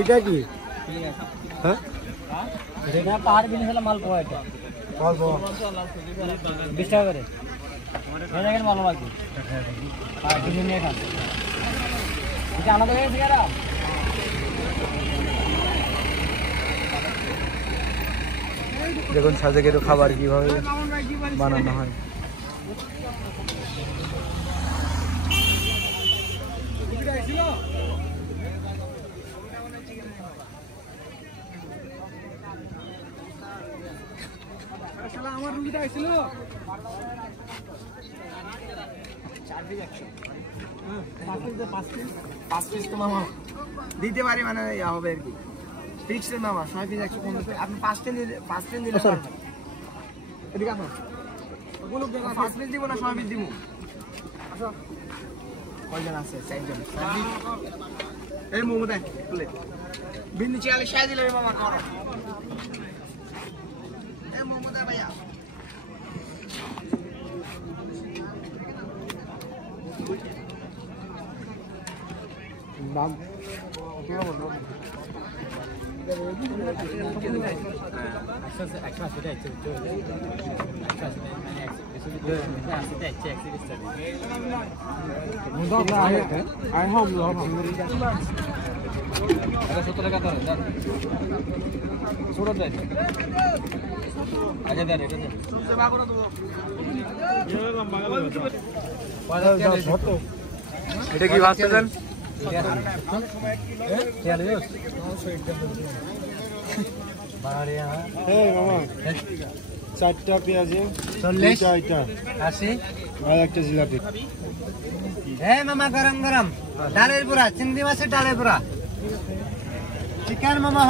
এটা কি হ্যাঁ এটা পাহাড় বিনে ফেলা মাল পাওয়া এটা মাল পাওয়া 20 টাকা করে এই দেখেন ভালো লাগবে আর কিছু নিয়ে খান এটা আলাদা হয়ে গেছে এরা দেখুন সাজেকের খাবার কিভাবে বানানো হয়। আমার রুগীটা আইছিল 5 পিস তো মামা দিতে পারি মানে হবে আর কি ফিক্সড মামা 6 পিস 150 আপনি 5টা নিলে পারবেন এদিকে আসুন কোন জায়গা 5 পিস দিব না 6 পিস দিব আসো কয়জন আছে 4 জন এই মোমো দেন প্লেট বিন্দি চালে শাই দিলে মামা করো এই মোমো দে ভাইয়া দাম এটা কি ভাবতেছেন? চারটা পেঁয়াজে 40 80 আর একটা জিলাপি। হ্যাঁ মামা গরম গরম ডালের পুরা চিংড়ি মাছের ডালের পুরা চিকেন মামা